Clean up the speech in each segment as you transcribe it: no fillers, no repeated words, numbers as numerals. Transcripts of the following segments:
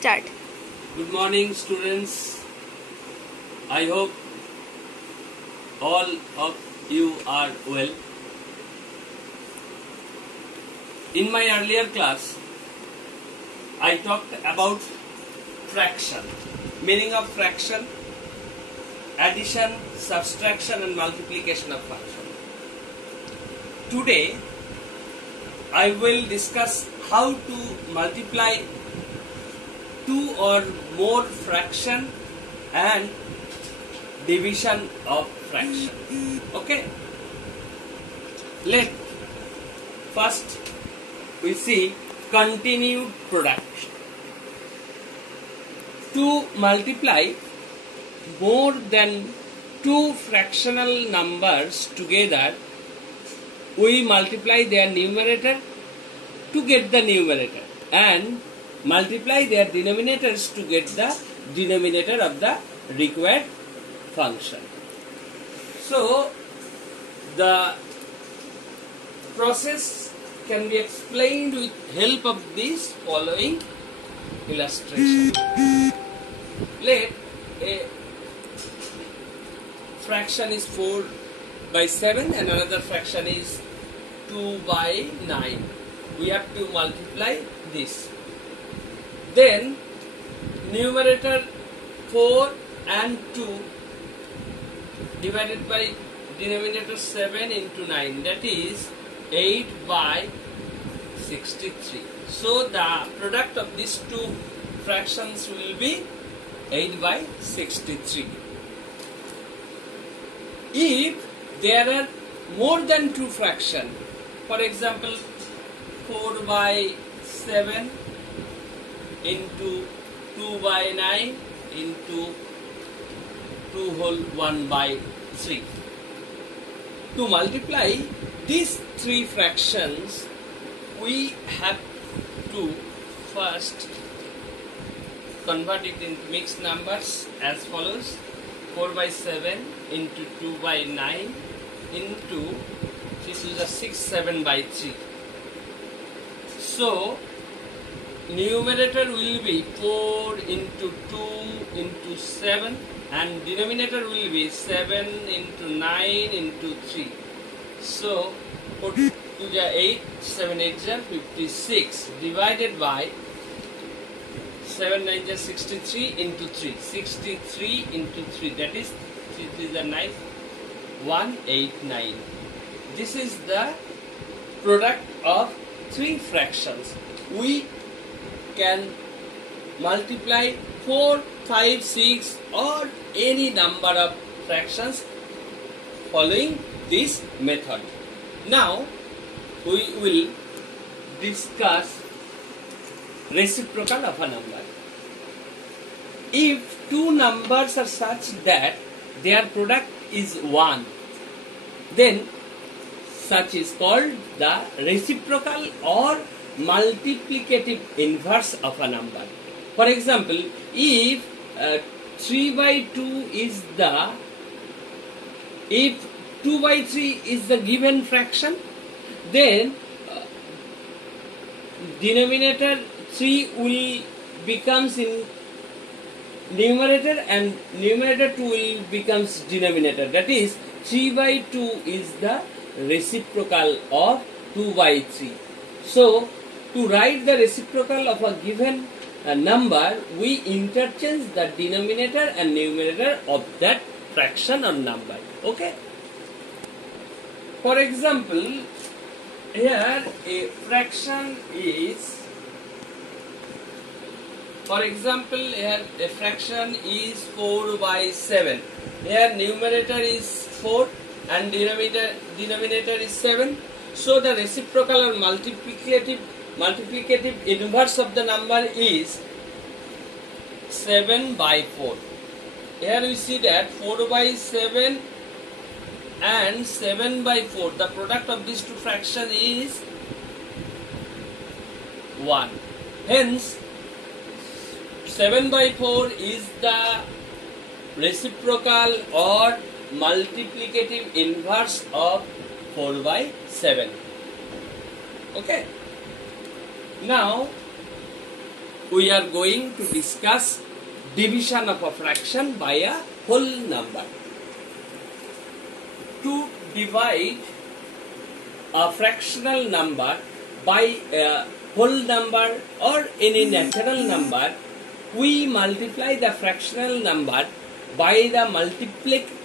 Start. Good morning, students. I hope all of you are well. In my earlier class, I talked about fraction, meaning of fraction, addition, subtraction and multiplication of fraction. Today, I will discuss how to multiply two or more fraction and division of fraction. Okay. Let first we see continued product. To multiply more than two fractional numbers together, we multiply their numerator to get the numerator and multiply their denominators to get the denominator of the required function. So, the process can be explained with help of this following illustration. Let a fraction is 4 by 7 and another fraction is 2 by 9. We have to multiply this. Then numerator 4 and 2 divided by denominator 7 into 9, that is 8 by 63. So the product of these two fractions will be 8 by 63. If there are more than two fractions, for example 4 by 7 into 2 by 9 into 2 whole 1 by 3. To multiply these three fractions, we have to first convert it into mixed numbers as follows: 4 by 7 into 2 by 9 into 3 to the 6, 7 by 3. So, numerator will be 4 into 2 into 7 and denominator will be 7 into 9 into 3. So, 4 to the 8, 7 8 is 56 divided by 7 9 is 63 into 3. 63 into 3, that is 3 3 is 9, 189. This is the product of three fractions. We can multiply 4, 5, 6 or any number of fractions following this method. Now we will discuss reciprocal of a number. If two numbers are such that their product is 1, then such is called the reciprocal or multiplicative inverse of a number. For example, if 3 by 2 is the, if 2 by 3 is the given fraction, then denominator 3 will becomes in numerator and numerator 2 will becomes denominator. That is 3 by 2 is the reciprocal of 2 by 3. So, to write the reciprocal of a given number, we interchange the denominator and numerator of that fraction or number. Okay? For example, here a fraction is, for example, here a fraction is 4 by 7. Here numerator is 4 and denominator is 7. So the reciprocal or multiplicative inverse of the number is 7 by 4. Here we see that 4 by 7 and 7 by 4, the product of these two fractions is 1. Hence 7 by 4 is the reciprocal or multiplicative inverse of 4 by 7. Okay. Now we are going to discuss division of a fraction by a whole number. To divide a fractional number by a whole number or any natural number, we multiply the fractional number by the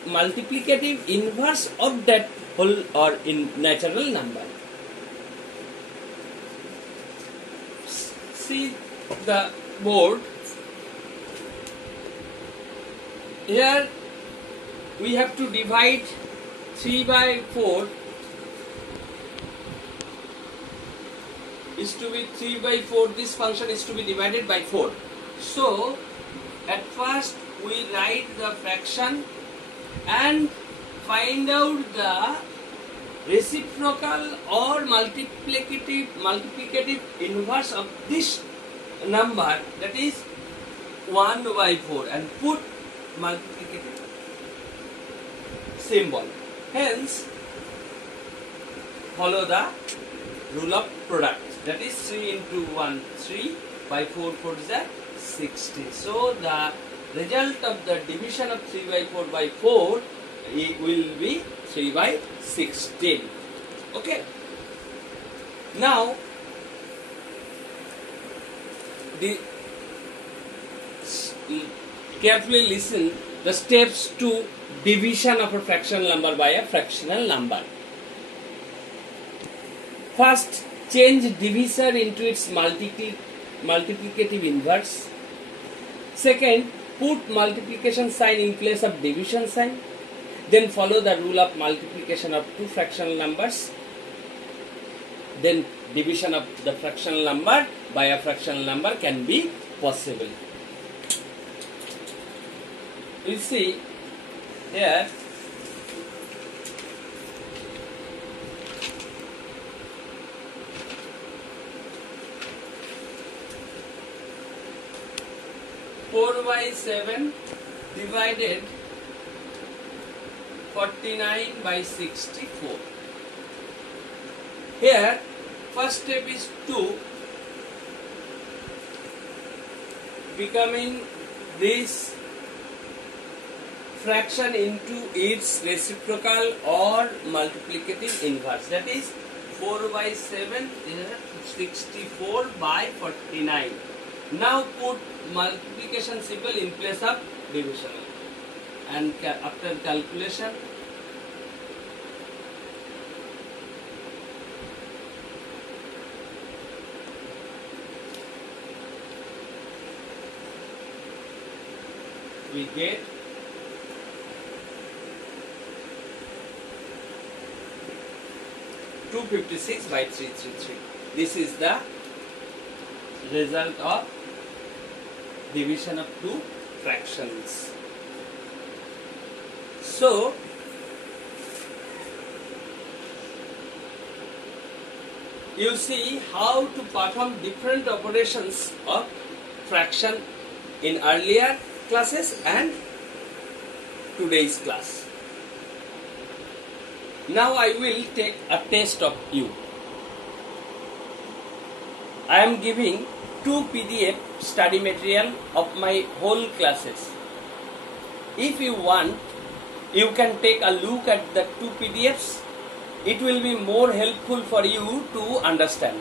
multiplicative inverse of that whole or in natural number. See the board. Here we have to divide 3 by 4 is to be 3 by 4. This function is to be divided by 4. So at first we write the fraction and find out the reciprocal or multiplicative inverse of this number, that is 1 by 4, and put multiplicative symbol. Hence follow the rule of product, that is 3 into 1 3 by 4 4 is 16. So the result of the division of 3 by 4 by 4 it will be 3 by 16. Okay. Now carefully listen the steps to division of a fractional number by a fractional number. First, change divisor into its multiplicative inverse. Second, put multiplication sign in place of division sign. Then follow the rule of multiplication of two fractional numbers. Then division of the fractional number by a fractional number can be possible. You see here four by 7 divided 49 by 64. Here first step is to becoming this fraction into its reciprocal or multiplicative inverse, that is 4 by 7 is 64 by 49. Now put multiplication symbol in place of division, and after calculation we get 256 by 333. This is the result of division of two fractions. So you see how to perform different operations of fraction in earlier classes and today's class. Now I will take a test of you. I am giving 2 PDF study material of my whole classes. If you want, you can take a look at the 2 PDFs. It will be more helpful for you to understand.